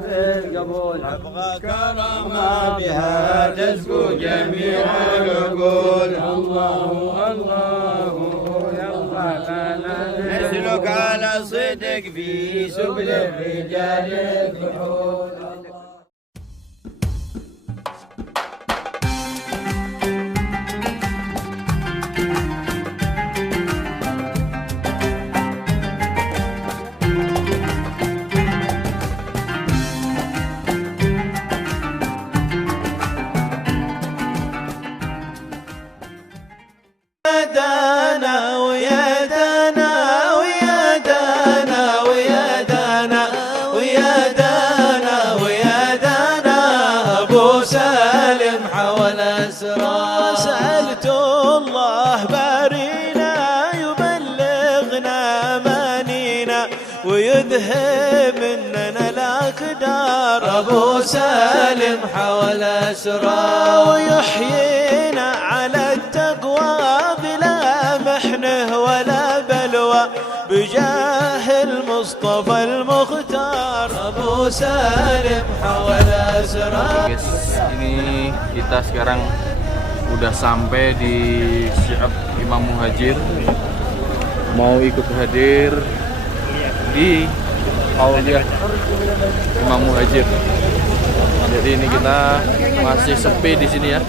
في القبول أبغى كرامة بها تزكو جميع العقول. الله الله يرفعنا نسلك على صدق في سبل الرجال الكحول. سألت الله بارينا يبلغنا مانينا ويذهب مننا الأقدار. أبو سالم حول أسرار ويحيينا على التقوى بلا محنه ولا بلوى بجاه المصطفى المختار. أبو سالم حول أسرار. Ini kita sekarang udah sampai di Syi'ab Imam Muhajir, mau ikut hadir di Aulia Imam Muhajir. Jadi ini kita masih sepi di sini ya.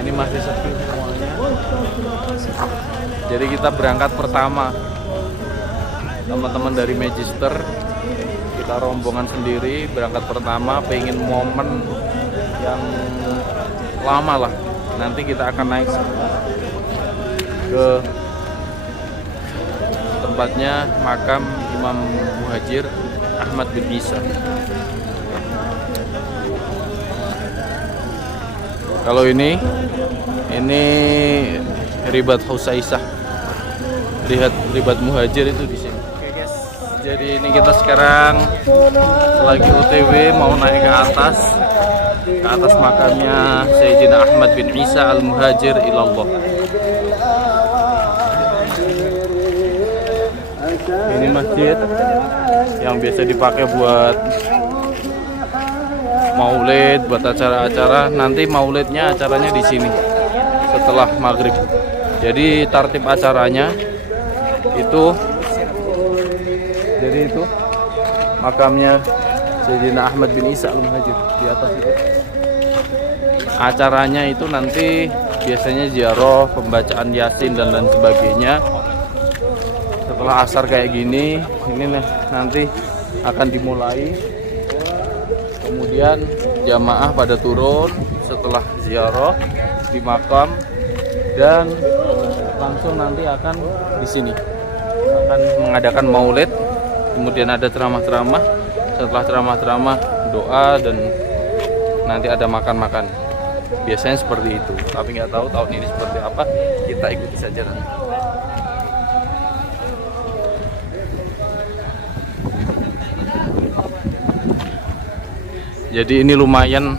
Ini masih sepi semuanya. Jadi kita berangkat pertama, teman-teman dari Magister. Kita rombongan sendiri berangkat pertama, pengen momen yang lama lah. Nanti kita akan naik ke tempatnya makam Imam Muhajir Ahmad bin Isa. Kalau ini Ribat Husaisah, Ribat Muhajir itu di sini. Jadi ini kita sekarang lagi OTW mau naik ke atas makamnya Sayyidina Ahmad bin Isa al-Muhajir ilallah. Ini masjid yang biasa dipakai buat maulid, buat acara-acara. Nanti maulidnya acaranya di sini setelah maghrib. Jadi tertib acaranya itu, jadi itu makamnya Sayyidina Ahmad bin Isa al-Muhajir di atas itu. Acaranya itu nanti biasanya ziarah, pembacaan Yasin dan lain sebagainya. Setelah asar kayak gini, ini nanti akan dimulai. Kemudian jamaah pada turun setelah ziarah di makam dan langsung nanti akan di sini akan mengadakan maulid. Kemudian ada ceramah-ceramah, setelah ceramah-ceramah doa dan nanti ada makan-makan. Biasanya seperti itu, tapi nggak tahu tahun ini seperti apa. Kita ikuti saja nanti. Jadi ini lumayan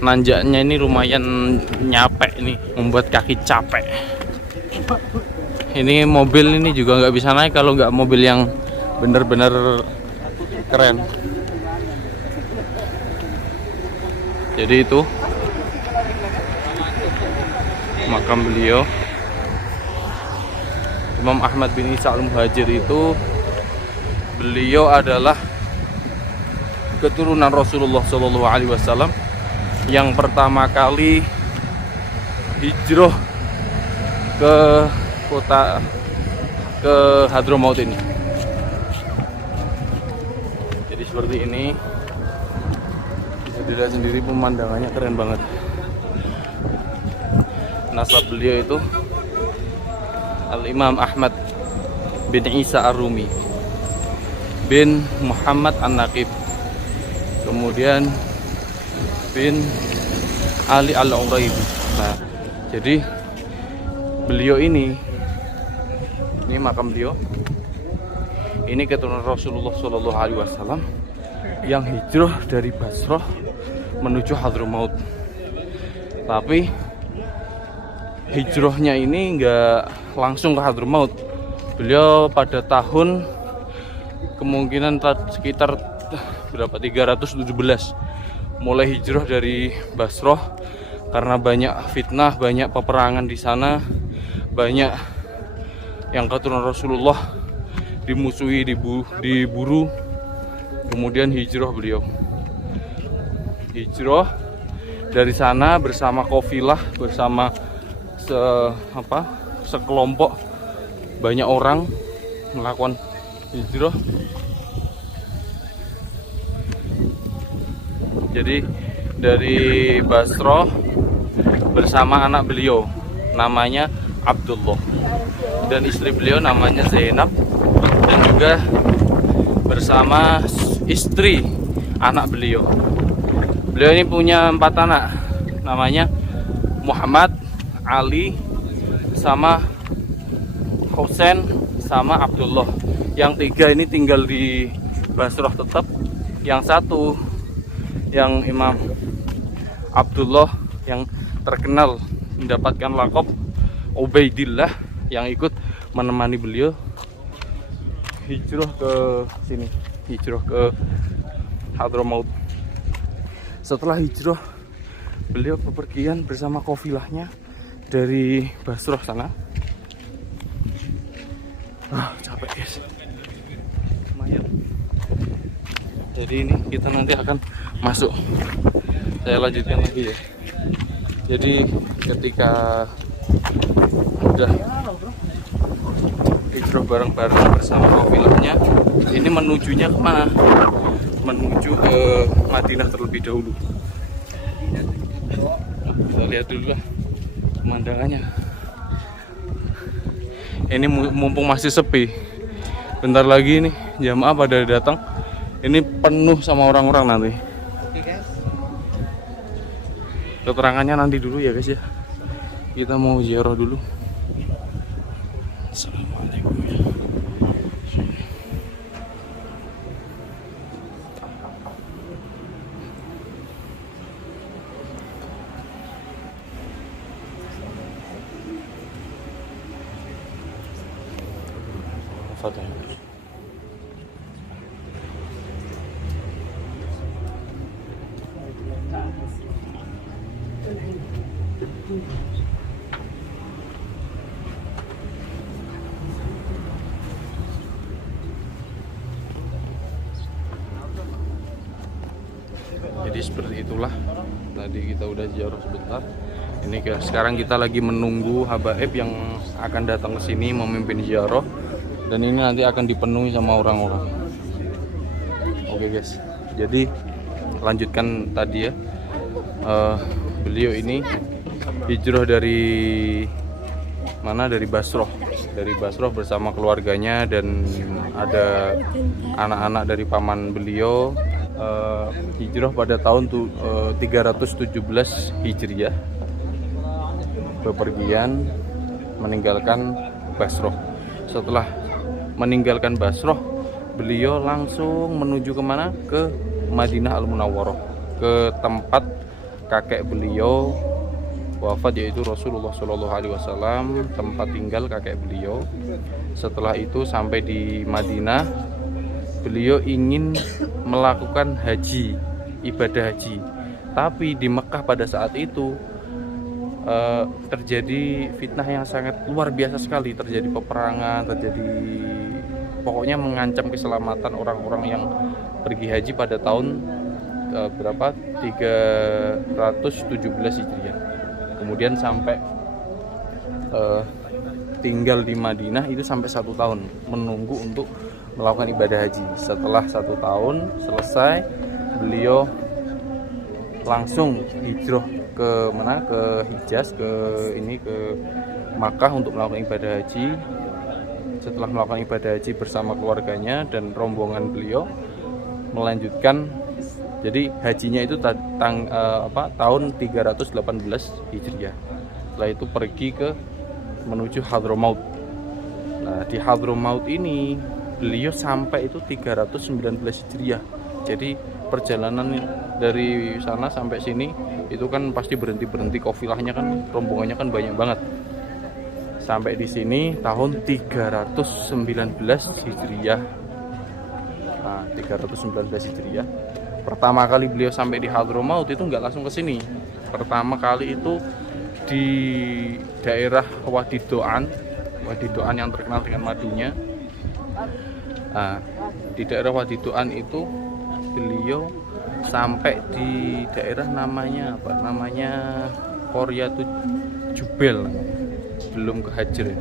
nanjaknya, ini lumayan nyapek nih, membuat kaki capek. Ini mobil ini juga nggak bisa naik kalau nggak mobil yang bener-bener keren. Jadi itu makam beliau Imam Ahmad bin Isa al-Muhajir. Itu beliau adalah keturunan Rasulullah SAW yang pertama kali hijrah ke kota, ke Hadramaut ini. Jadi seperti ini, bisa dilihat sendiri pemandangannya keren banget. Nasab beliau itu Al-Imam Ahmad bin Isa Ar-Rumi bin Muhammad An-Naqib, kemudian bin Ali Al-Uraidi. Nah, jadi beliau ini makam beliau. Ini keturunan Rasulullah SAW yang hijrah dari Basrah menuju Hadramaut. Tapi hijrahnya ini nggak langsung ke Hadramaut, Beliau pada tahun kemungkinan sekitar berapa 317 mulai hijrah dari Basrah karena banyak fitnah, banyak peperangan di sana, banyak yang keturunan Rasulullah dimusuhi, diburu. Kemudian hijrah beliau. Hijrah dari sana bersama kafilah, bersama sekelompok banyak orang melakukan hijrah. Jadi dari Basrah bersama anak beliau namanya Abdullah dan istri beliau namanya Zainab, dan juga bersama istri anak beliau. Beliau ini punya 4 anak, namanya Muhammad, Ali, sama Husain, sama Abdullah. Yang 3 ini tinggal di Basrah tetap. Yang 1 yang Imam Abdullah yang terkenal mendapatkan lakop Ubaidillah yang ikut menemani beliau hijrah ke sini, hijrah ke Hadramaut. Setelah hijrah, beliau bepergian bersama kafilahnya dari Basrah sana. Capek guys, lumayan. Jadi ini kita nanti akan masuk. Saya lanjutkan lagi ya. Jadi ketika udah hijrah bareng-bareng bersama kafilahnya, ini menujunya kemana? Menuju ke Madinah terlebih dahulu. Kita lihat dulu lah pemandangannya. Ini mumpung masih sepi, bentar lagi nih jamaah pada datang. Ini penuh sama orang-orang nanti. Keterangannya nanti dulu ya guys ya. Kita mau ziarah dulu. Assalamualaikum ya. Fatihah. Jadi seperti itulah, tadi kita udah ziarah sebentar. Ini sekarang kita lagi menunggu habaib yang akan datang ke sini memimpin ziarah, dan ini nanti akan dipenuhi sama orang-orang. Oke guys, jadi lanjutkan tadi ya. Beliau ini hijrah dari mana? Dari Basrah. Dari Basrah bersama keluarganya, dan ada anak-anak dari paman beliau. Hijrah pada tahun 317 Hijriah, bepergian meninggalkan Basrah. Setelah meninggalkan Basrah, beliau langsung menuju kemana? Ke Madinah Al-Munawwarah, ke tempat kakek beliau wafat, yaitu Rasulullah SAW, tempat tinggal kakek beliau. Setelah itu sampai di Madinah, beliau ingin melakukan haji, ibadah haji. Tapi di Mekah pada saat itu terjadi fitnah yang sangat luar biasa sekali. Terjadi peperangan, pokoknya mengancam keselamatan orang-orang yang pergi haji pada tahun 317 Hijriah. Kemudian sampai tinggal di Madinah itu sampai 1 tahun menunggu untuk melakukan ibadah haji. Setelah 1 tahun selesai, beliau langsung hijrah ke mana? Ke Hijaz, ke Makkah untuk melakukan ibadah haji. Setelah melakukan ibadah haji bersama keluarganya dan rombongan beliau melanjutkan. Jadi hajinya itu tahun 318 Hijriah. Setelah itu pergi menuju Hadramaut. Nah, di Hadramaut ini beliau sampai itu 319 Hijriah. Jadi perjalanan dari sana sampai sini itu kan pasti berhenti-berhenti, kafilahnya kan, rombongannya kan banyak banget. Sampai di sini tahun 319 Hijriah. Nah, 319 Hijriah. Pertama kali beliau sampai di Hadramaut itu nggak langsung ke sini. Pertama kali itu di daerah Wadi Doan yang terkenal dengan madunya. Nah, di daerah Wadi Doan itu beliau sampai di daerah namanya apa? Namanya Qaryatut Jubel, belum ke Hajrin.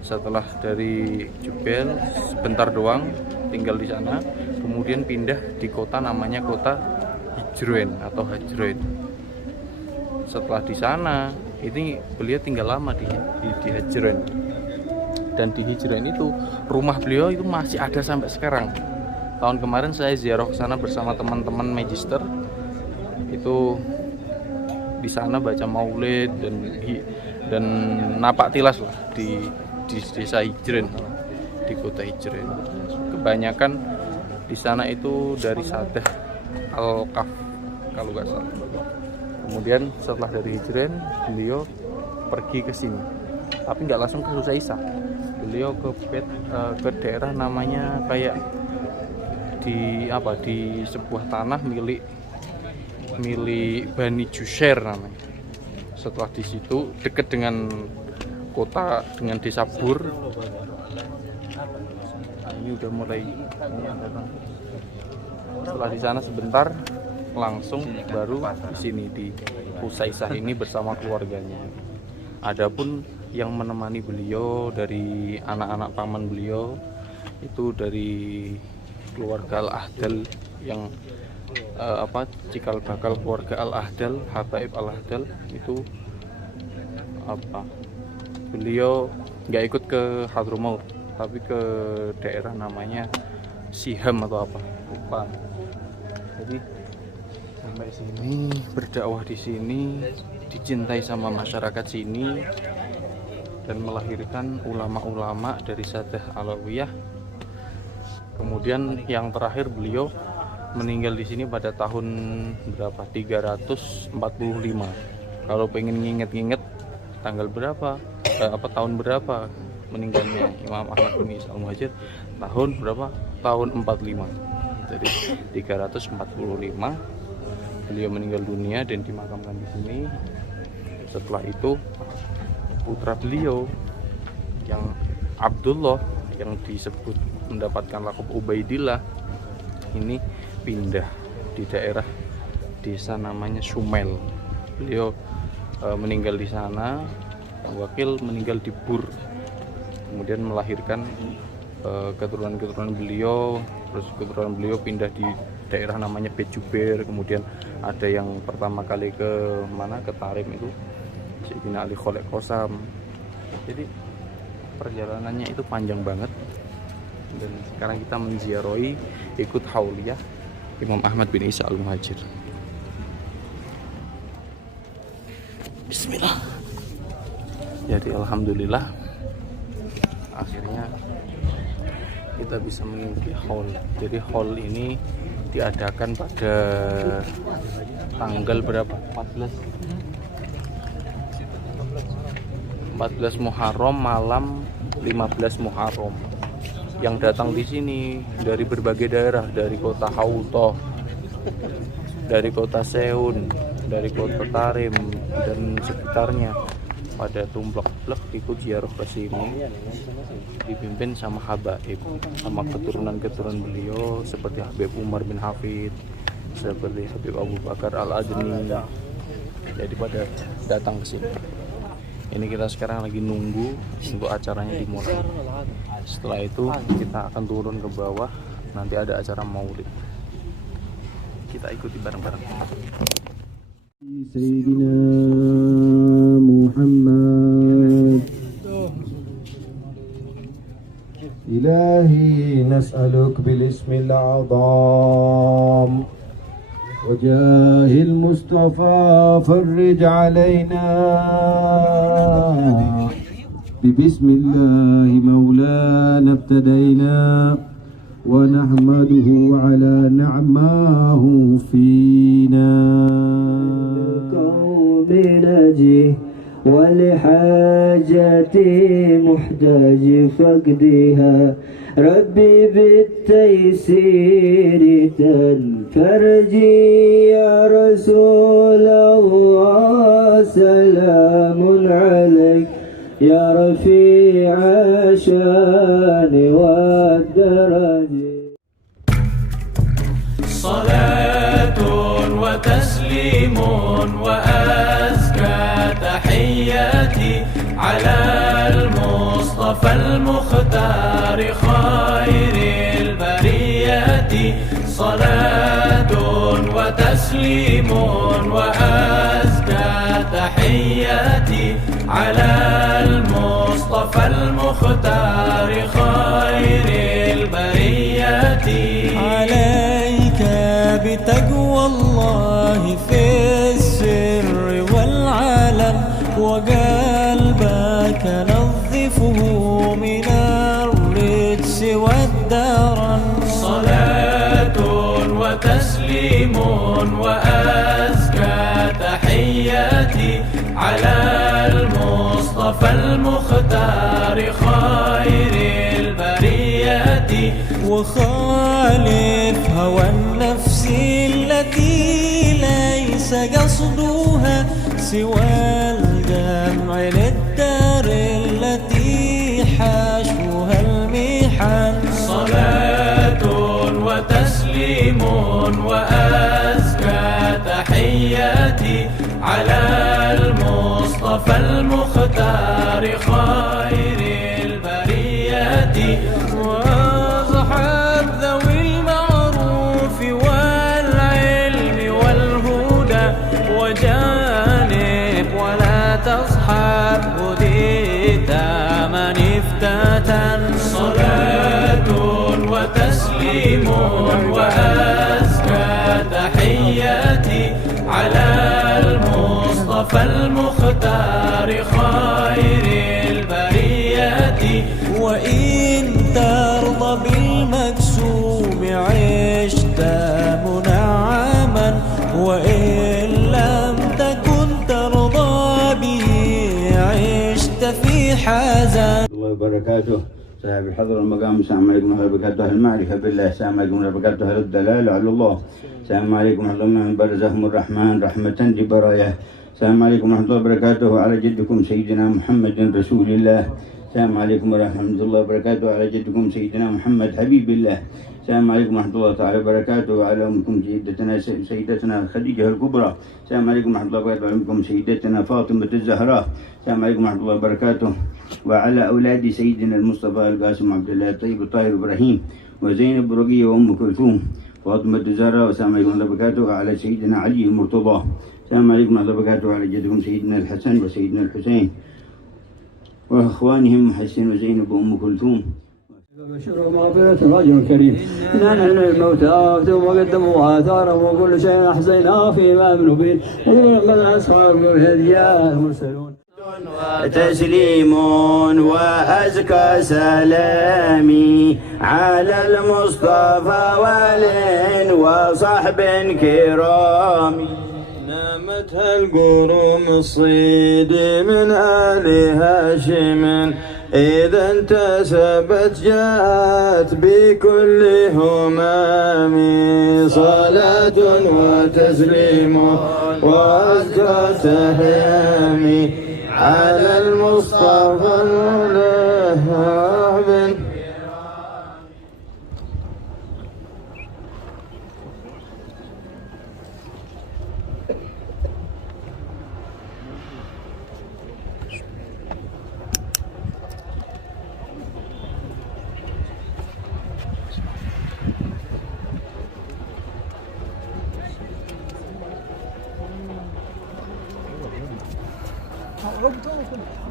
Setelah dari Jubel sebentar doang tinggal di sana, kemudian pindah di kota namanya kota Hijren atau Hajrin. Setelah di sana, ini beliau tinggal lama di Hijren. Dan di Hijren itu rumah beliau itu masih ada sampai sekarang. Tahun kemarin saya ziarah ke sana bersama teman-teman Magister. Itu di sana baca maulid dan napak tilas lah di desa Hijren, di kota Hijren. Kebanyakan di sana itu dari Sadah Al-Kaf kalau nggak salah. Kemudian setelah dari Hijren beliau pergi ke sini, tapi nggak langsung ke Husaisah. Beliau ke daerah namanya kayak di sebuah tanah milik Bani Jushair namanya. Setelah di situ dekat dengan kota, dengan desa Bur. Ini udah mulai datang. Setelah di sana sebentar langsung baru di sini di Husaisah ini bersama keluarganya. Adapun yang menemani beliau dari anak-anak paman beliau itu dari keluarga Al-Ahdal yang cikal bakal keluarga Al-Ahdal, Habaib Al-Ahdal itu beliau nggak ikut ke Hadramaut tapi ke daerah namanya Siham atau apa lupa. Jadi sampai sini berdakwah di sini, dicintai sama masyarakat sini dan melahirkan ulama-ulama dari Sadah Alawiyah. Kemudian yang terakhir beliau meninggal di sini pada tahun berapa? 345. Kalau pengen nginget-nginget tanggal berapa, tahun berapa meninggalnya Imam Ahmad bin Isa Al-Muhajir, tahun berapa? Tahun 45. Jadi 345 beliau meninggal dunia dan dimakamkan di sini. Setelah itu putra beliau yang Abdullah yang disebut mendapatkan lakop Ubaidillah ini pindah di daerah desa namanya Sumel. Beliau meninggal di sana, Wakil meninggal di Bur, kemudian melahirkan keturunan beliau. Terus keturunan beliau pindah di daerah namanya Bejuber, kemudian ada yang pertama kali ke mana, ke Tarim itu Sayyidina Ali Kholek Qasam. Jadi perjalanannya itu panjang banget. Dan sekarang kita menziarahi ikut hauliyah Imam Ahmad bin Isa Al-Muhajir. Bismillah. Jadi alhamdulillah akhirnya kita bisa mengikuti haul. Jadi haul ini diadakan pada tanggal berapa? 14 Muharram malam 15 Muharram. Yang datang di sini dari berbagai daerah, dari kota Hautoh, dari kota Seun, dari kota Tarim dan sekitarnya, pada tumplek-plek ikut ziarah ke sini, dipimpin sama habaib, sama keturunan-keturunan beliau seperti Habib Umar bin Hafid, seperti Habib Abu Bakar Al-Adni. Jadi pada datang ke sini. Ini kita sekarang lagi nunggu untuk acaranya dimulai. Setelah itu kita akan turun ke bawah, nanti ada acara maulid. Kita ikuti bareng-bareng. Sayyidina Muhammad. Ilahi nas'aluk bil ismil a'zam وجاه المصطفى فرج علينا ببسم الله مولانا ابتدينا ونحمده على نعماه فينا قوم نجي ولحاجتي محتاج فقدها ربي بالتيسير تنفرجي يا رسول الله سلام عليك يا رفيع الشان والدرج. صلاة وتسليم وأزكى تحياتي على المصطفى المختار خير البريات. صلاة وتسليم وأزكى تحياتي على المصطفى المختار خير البريات. عليك بتقوى الله في السر والعلن وقلبك نظفه من الرجس والدرن. صلاة وتسليم وأزكى تحياتي على المصطفى المختار خير البريات. وخالف هوى النفس التي ليس قصدها سوى الجمع للدار التي حاشوها المحن. صلاة وتسليم وأزكى تحياتي على المصطفى المختار خير البريات. وصحب ذوي المعروف والعلم والهدى وجانب ولا تصحب هديت من افتتن. صلاة وتسليم وأزكى تحياتي على المصطفى المختار خير البريات. وإن ترضى بالمكسوم عشت منعما وإن لم تكن ترضى به عشت في حزن. الله وبركاته. صاحب الحضر المقام، السلام عليكم ورحمة الله وبركاته. المعرفة بالله، السلام عليكم ورحمة الله وبركاته. الدلالة على الله، السلام عليكم ورحمة الله من برزهم الرحمن رحمة لبراياه. السلام عليكم ورحمة الله وبركاته على جدكم سيدنا محمد رسول الله. السلام عليكم ورحمة الله وبركاته على جدكم سيدنا محمد حبيب الله. السلام عليكم ورحمة الله تعالى وبركاته على أمكم سيدتنا خديجة الكبرى. السلام عليكم ورحمة الله وبركاته على أمكم سيدتنا فاطمة الزهراء. السلام عليكم ورحمة الله وبركاته وعلى أولاد سيدنا المصطفى القاسم عبد الله الطيب الطاهر إبراهيم وزينب رقية وأم كلثوم فاطمة الزهراء. والسلام عليكم ورحمة الله وبركاته على سيدنا علي المرتضى. السلام عليكم ورحمة الله وبركاته على جدكم سيدنا الحسن وسيدنا الحسين وإخوانهم حسين وزينب وأم كلثوم. بشر مغفرة رجل كريم إن نحن الموتى واكتبوا وقدموا آثارهم وكل شيء أحصيناه في إمام مبين ولقد أصحاب الهدياء المرسلون. تسليم وأزكى سلامي على المصطفى وآل وصحب كرام. نامتها القروم الصيد من آل هاشم إذا انتسبت جاءت بكل همام. صلاة وتسليم وأزكى تحيامي على المصطفى الملهب.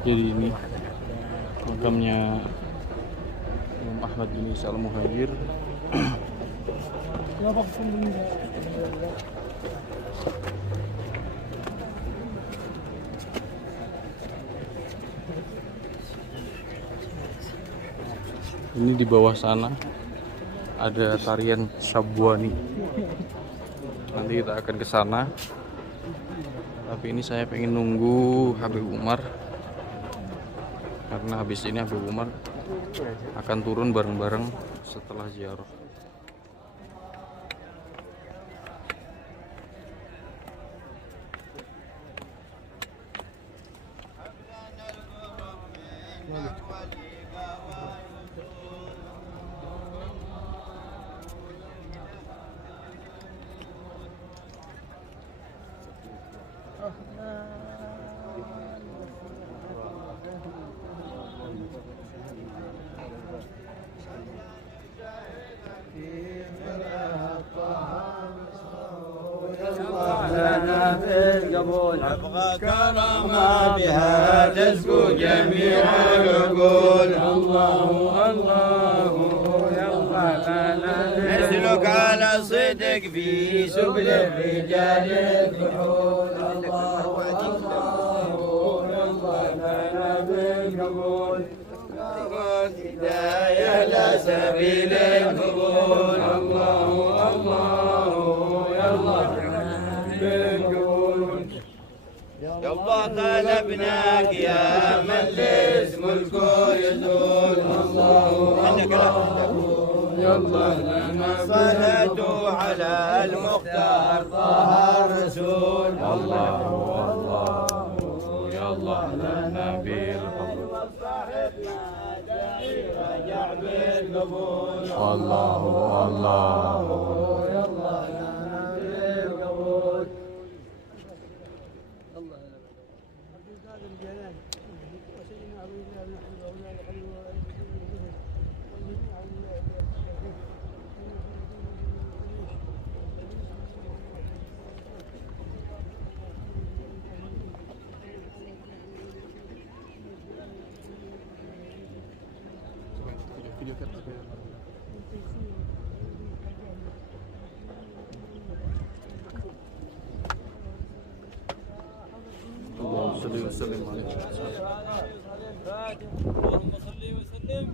Jadi ini makamnya Imam Ahmad bin Isa al-Muhajir. Ini di bawah sana ada tarian Syabwani. Nanti kita akan ke sana Tapi ini saya pengen nunggu Habib Umar, karena habis ini Habib Umar akan turun bareng-bareng setelah ziarah. لنا في القبول أبغى كراماتها تزكو جميع العقول. الله الله يرضى لنا نسلك على صدق في سبل الرجال الكحول. الله الله يرضى لنا بالقبول هدايا لا سبيل القبول. الله الله يرضى بالقبول. يا الله طلبناك يا من الاسم الكل يزول. الله يلا لنا صلاة على المختار طه الرسول. الله يا الله لنا بالقبول. الله الله يلا لنا بالقبول. اللهم صل وسلم عليه. اللهم صل وسلم